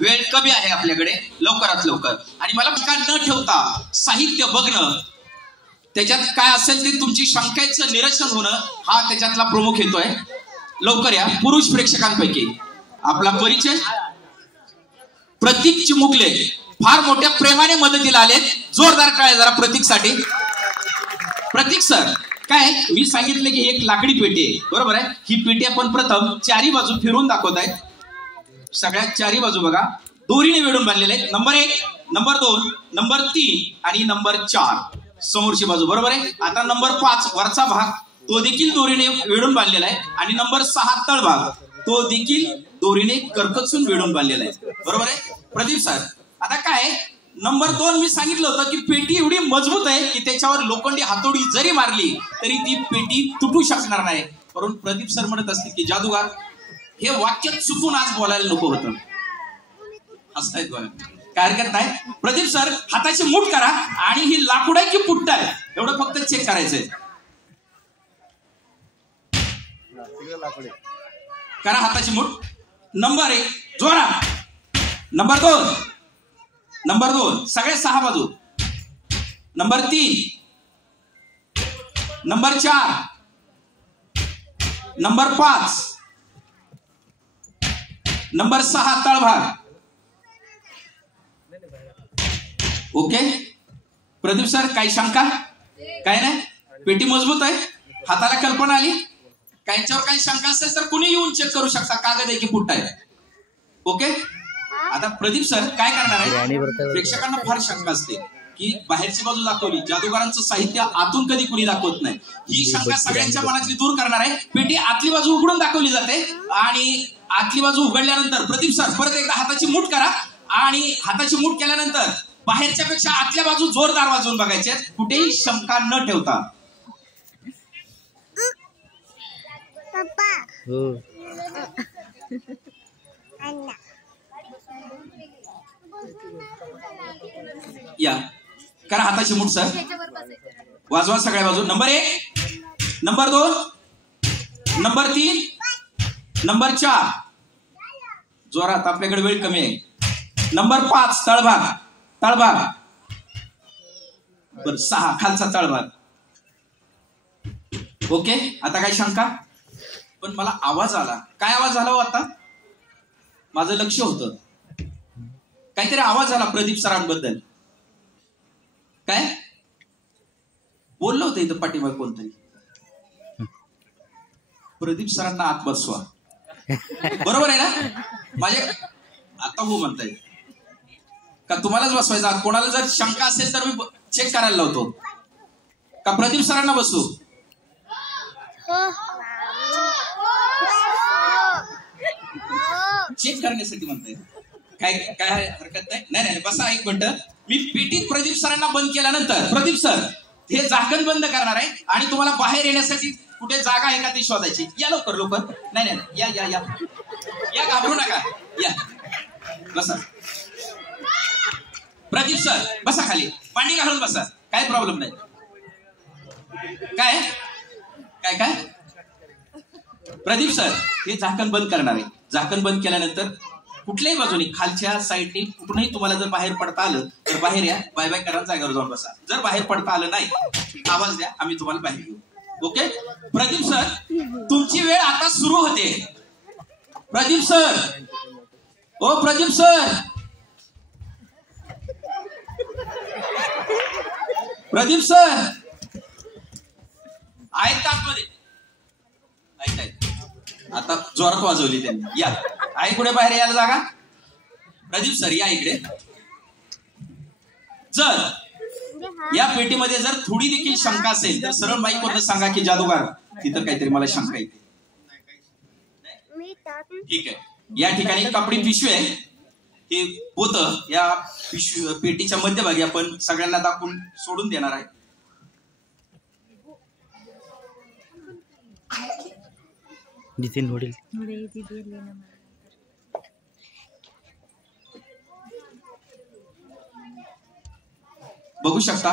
वेळ कमी आहे आपल्याकडे, लवकरात लवकर. आणि मला काय न ठेवता साहित्य बघणं, त्याच्यात काय असेल ते तुमची शंकाचं निरसन होणं, हा त्याच्यातला प्रमुख हेतू आहे. लवकर या. पुरुष प्रेक्षकांपैकी आपला परिचय. प्रतीक चिमुकले फार मोठ्या प्रेमाने मदतीला आले. जोरदार टाळ्या जरा प्रतीकसाठी. प्रतीक सर, काय मी सांगितलं की एक लाकडी पेटी आहे, बरोबर आहे. ही पेटी आपण प्रथम चारी बाजू फिरून दाखवत आहे. सगळ्यात चारी बाजू बघा, दोरीने वेढून बांधलेले आहेत. नंबर 1, नंबर 2, नंबर 3 आणि नंबर 4 समोरची बाजू, बरोबर आहे. आता नंबर 5 वरचा भाग तो देखील दोरीने वेढून बांधलेला आहे. आणि नंबर 6 तळभाग तो देखील दोरीने करकचून वेढून बांधलेला आहे, बरोबर आहे. प्रदीप सर, आता काय नंबर 2 मी सांगितलं होतं की पेटी एवढी मजबूत आहे की त्याच्यावर लोखंडी हातोडी जरी मारली तरी ती पेटी तुटू शकणार नाही. परंतु प्रदीप सर म्हणत असतील की जादूगार, हे वाक्य चुकून आज बोलायला नको होतं. असतायत बघा, काय हरकत नाही. प्रदीप सर, हाताची मूठ करा आणि ही लाकूड आहे की पुट्ट आहे एवढं फक्त चेक करायचंय. करा हाताची मूठ. नंबर 1 जोरा. नंबर 2, नंबर 2 सगळे 6 बाजू. नंबर 3, नंबर 4, नंबर 5, नंबर 6 तळभाग. ओके प्रदीप सर, काही शंका? काय नाही, पेटी मजबूत आहे, हाताला कल्पना आली. काहींच्यावर काही शंका असेल तर कुणी येऊन चेक करू शकता, कागद आहे की पुट्टा आहे. ओके. आता प्रदीप सर काय करणार आहे, प्रेक्षकांना फार शंका असते की बाहेरची बाजू दाखवली, जादूगारांचं साहित्य आतून कधी कुणी दाखवत नाही. ही शंका सगळ्यांच्या मनातली दूर करणार आहे. पेटी आतली बाजू उघडून दाखवली जाते आणि आतली बाजू उघडल्यानंतर प्रदीप सर परत एकदा हाताची मूठ करा आणि हाताची मूठ केल्यानंतर बाहेरच्या पेक्षा आतल्या बाजू जोरदार वाजवून बघायचे, कुठेही शंका न ठेवता. या करा हाताची मूठ सर, वाजवा सगळ्या बाजू. नंबर 1, नंबर 2, नंबर 3, नंबर 4 जोरात, आपल्याकडे वेळ कमी आहे. नंबर 5 तळभाग, तळभाग. बर 6 खालचा तळभाग. ओके. आता काय शंका? पण मला आवाज आला. काय आवाज आला हो आता? माझं लक्ष होतं, काहीतरी आवाज आला प्रदीप सरांबद्दल. काय बोललो होतं इथं पाठीमागे कोणतरी? प्रदीप सरांना आत बसवा, बरोबर आहे ना? माझे आता हो म्हणताय का तुम्हालाच बसवायचं आत? कोणाला जर शंका असेल तर मी चेक करायला लावतो का प्रदीप सरांना बसू? चेक करण्यासाठी म्हणताय, काय काय हरकत नाही. नाही बसा एक मिनिट. मी पेटीत प्रदीप सरांना बंद केल्यानंतर प्रदीप सर हे झाकण बंद करणार आहे आणि तुम्हाला बाहेर येण्यासाठी कुठे जागा आहे का ती शोधायची. या लवकर लवकर. नाही या या या या, घाबरू नका, या बसा. प्रदीप सर बसा खाली, मांडी घालून बसा, काय प्रॉब्लेम नाही. काय काय काय प्रदीप सर हे झाकण बंद करणार आहे. झाकण बंद केल्यानंतर कुठल्याही बाजूने खालच्या साईडने कुठूनही तुम्हाला जर बाहेर पडता आलं तर बाहेर या, बाय बाय करा, जागेवर जाऊन बसा. जर बाहेर पडता आलं नाही आवाज द्या, आम्ही तुम्हाला बाहेर घेऊ. ओके. प्रदीप सर तुमची वेळ आता सुरू होते. प्रदीप सर, ओ प्रदीप सर, प्रदीप सर आहेत आतमध्ये? आता जोरात वाजवली त्यांनी. या, आहे कुठे बाहेर यायला जागा? प्रदीप सर या इकडे. जर या पेटीमध्ये जर थोडी देखील शंका असेल तर सरळ माईक वरनं सांगा की जादूगार तिथं काहीतरी मला शंका येते. ठीक आहे. या ठिकाणी कापडी पिशवी आहे, हे पोतं या पिशवी पेटीच्या मध्यभागी आपण सगळ्यांना दाखवून सोडून देणार आहे. बघू शकता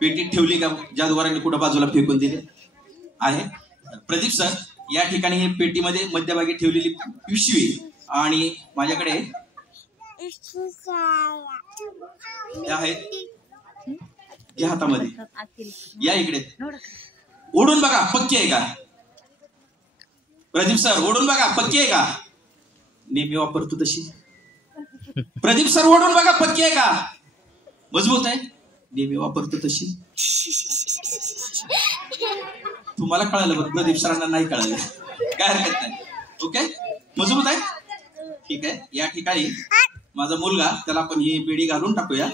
पेटीत ठेवली का जादूगारांनी कुठं बाजूला फेकून दिली आहे. प्रदीप सर या ठिकाणी हे पेटीमध्ये मध्यभागी ठेवलेली पिशवी आणि माझ्याकडे त्या आहेत घ्या हातामध्ये. या इकडे ओढून बघा पक्की आहे का? प्रदीप सर ओढून बघा पक्की आहे का? नेहमी वापरतो तशी. प्रदीप सर ओढून बघा पक्की आहे का? मजबूत आहे. नेहमी वापरतो तशी. तुम्हाला कळालं बरं, प्रदीप सरांना नाही कळालं, काय हरकत नाही. ओके मजबूत आहे. ठीक आहे. या ठिकाणी माझा मुलगा, त्याला आपण ही बेडी घालून टाकूया.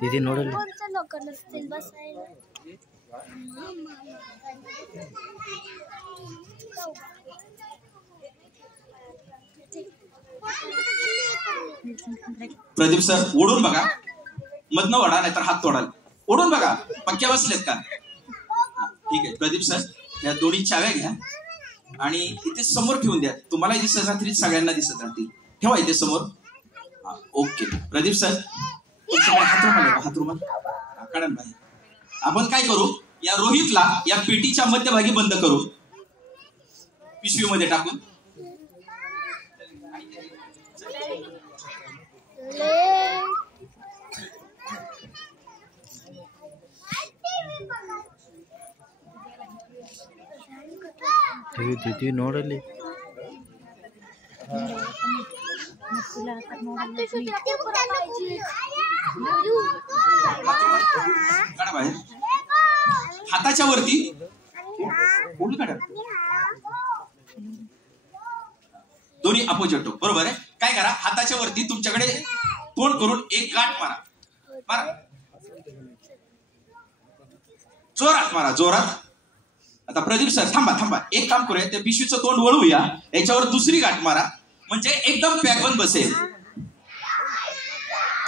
दीदी नोडल प्रदीप सर ओढून बघा, मधनं वडा नाहीतर हात तोडाल. ओढून बघा पक्क्या बसलेत का? ठीक आहे. प्रदीप सर या दोन्ही चाव्या घ्या आणि इथे समोर ठेवून द्या. तुम्हालाही दिसत राहतील, सगळ्यांना दिसत राहतील. ठेवा इथे समोर. ओके. प्रदीप सर तुमच्याकडे हातरुमाल काढा बाहेर. आपण काय करू, या रोहितला या पेटीच्या मध्यभागी बंद करू, पिशवीमध्ये टाकून. दीदी नोडली काढा बाहेर. हाताच्या वरती काढा. दोन्ही अपोजिट टोक. बरोबर आहे. काय करा, हाताच्या वरती तुमच्याकडे तोंड करून एक गाठ मारा. मारा जोरात, मारा जोरात. आता प्रदीप सर थांबा, एक काम करूया, त्या पिशवीचं तोंड वळवूया, याच्यावर दुसरी गाठ मारा, म्हणजे एकदम पॅक बसेल.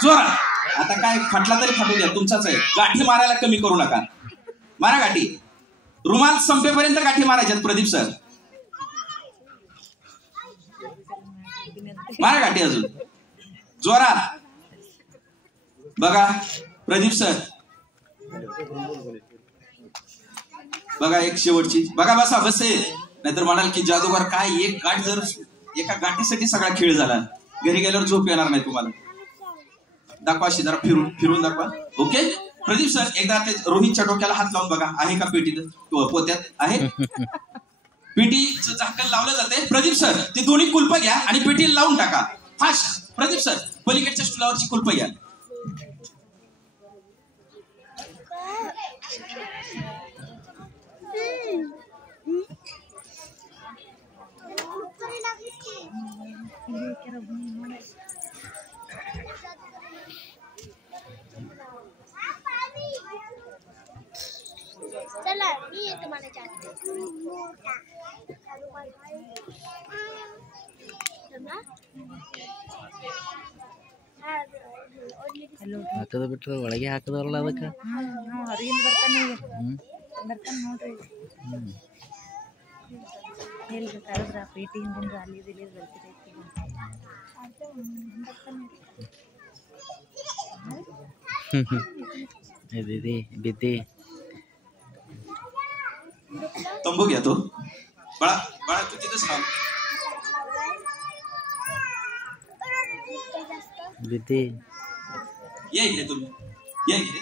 जोरात. आता काय फाटला तरी फाटू द्या, तुमचाच आहे. गाठी मारायला कमी करू नका. मारा गाठी. रुमाल संपेपर्यंत गाठी मारायच्यात प्रदीप सर. मारा गाठी अजून जोरात. बघा प्रदीप सर बघा, एक शेवटची बघा. बसा बसेल, नाहीतर म्हणाल की जादूगार काय, एक गाठ, जर एका गाठीसाठी सगळा खेळ झाला, घरी गेल्यावर झोप येणार नाही तुम्हाला. दाखवा अशी जरा फिरून दाखवा. ओके. प्रदीप सर एकदा ते रोहितच्या डोक्याला हात लावून बघा, आहे का पेटीत पोत्यात आहे. पेटीचं झाकण लावलं जाते. प्रदीप सर ते दोन्ही कुलप घ्या आणि पेटीला लावून टाका फास्ट. प्रदीप सर पलीकडच्या स्टुलावरची कुलप घ्या. चला मी येतो मला चालते. ಹಾಕದ ಬಿಟ್ರೆ ಒಳಗೆ ಹಾಕದಲ್ಲ ಅದಕ್ಕೆ ಹೊರಗಿಂದ ಬರ್ತಾನೆ ನೋಡ್ರಿ. ಎಲ್ಲಿ ಕರೆದ್ರ ಪೇಟಿಯಿಂದ ಅಲ್ಲಿ ಇಲ್ಲಿ ಬರ್ತಿರೈತಿ. दीदी दीदी तंबू घ्या तो. बाळा बाळा तू तिथेच थांब. दीदी या इकडे, तुम्ही या इकडे.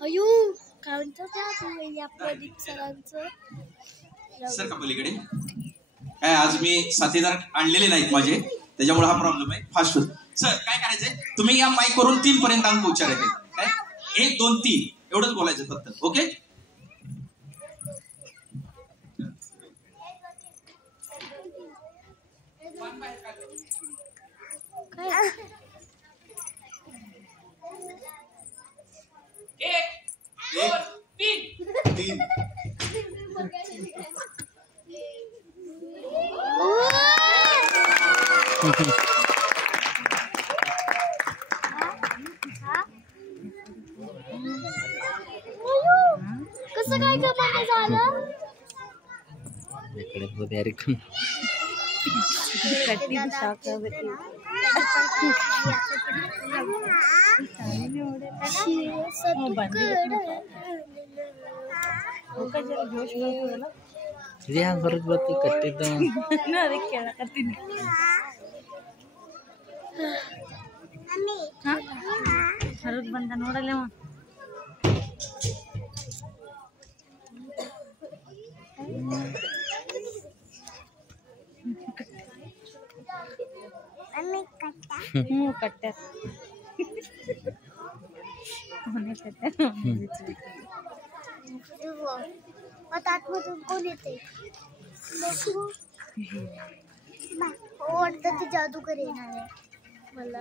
अयो काय म्हणतात या प्रदीप सरांचं. सर का पलीकडे. काय आज मी साथीदार आणलेले नाहीत माझे, त्याच्यामुळे हा प्रॉब्लेम आहे. फास्ट सर काय करायचंय, तुम्ही या माईक वरून 3 पर्यंत अंक उच्चारायचे. काय 1 2 3 एवढंच बोलायचं फक्त. ओके. तीन. कसं काय कमाल झालं. इकडे बघ यार कट्टी साफ ಇದು ಹ್ಯಾಂಗ ಹೊರಗೆ ಬರ್ತಿ ಕಟ್ಟಿದ್ದ ಅದಕ್ಕೆ ಕೇಳಕತ್ತೀನಿ. ಹೊರಗೆ ಬಂದ ನೋಡಲ್ಲವ. कट्ट्यात आता आतमधून कोण येते? वाटतं ती जादूगर येणार आहे. मला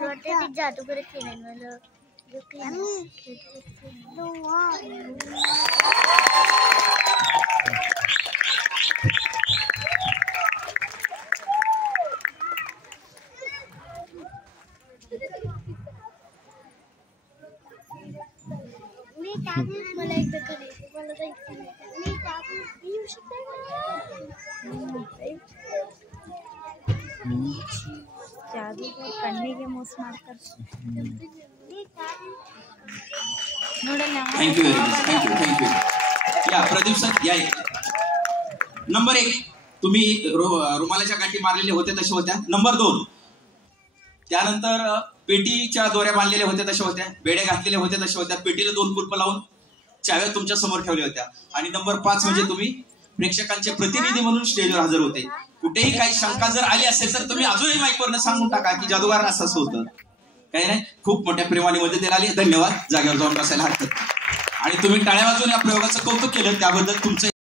वाटतं ती जादूगर येणार मला. मला एकदा करायचं. मला जायचं. मी येऊ शकते जादूगर कಣ್ಣಿಗೆ ಮೋಸ ಮಾಡ್ತಾರೆ ನೋಡಲ್ಲ. Thank you very much. थँक्यू. या प्रदीप सर या. नंबर 1 तुम्ही रुमालाच्या गाठी मारलेल्या होत्या तशा होत्या. नंबर 2 त्यानंतर पेटीच्या दोऱ्या बांधलेल्या होत्या तशा होत्या. बेड्या घातलेल्या होत्या तशा होत्या. पेटीला 2 कुलपं लावून चाव्या तुमच्या समोर ठेवल्या होत्या. आणि नंबर 5 म्हणजे तुम्ही प्रेक्षकांचे प्रतिनिधी म्हणून स्टेजवर हजर होते. कुठेही काही शंका जर आली असेल तर तुम्ही अजूनही माईकवरनं सांगून टाका की जादूगार असं होतं. काही नाही, खूप मोठ्या प्रेमाने मदतीला आली. धन्यवाद. जागेवर जाऊन बसायला हरकत नाही. आणि तुम्ही टाळ्या वाजवून या प्रयोगाचं कौतुक केलं त्याबद्दल तुमचं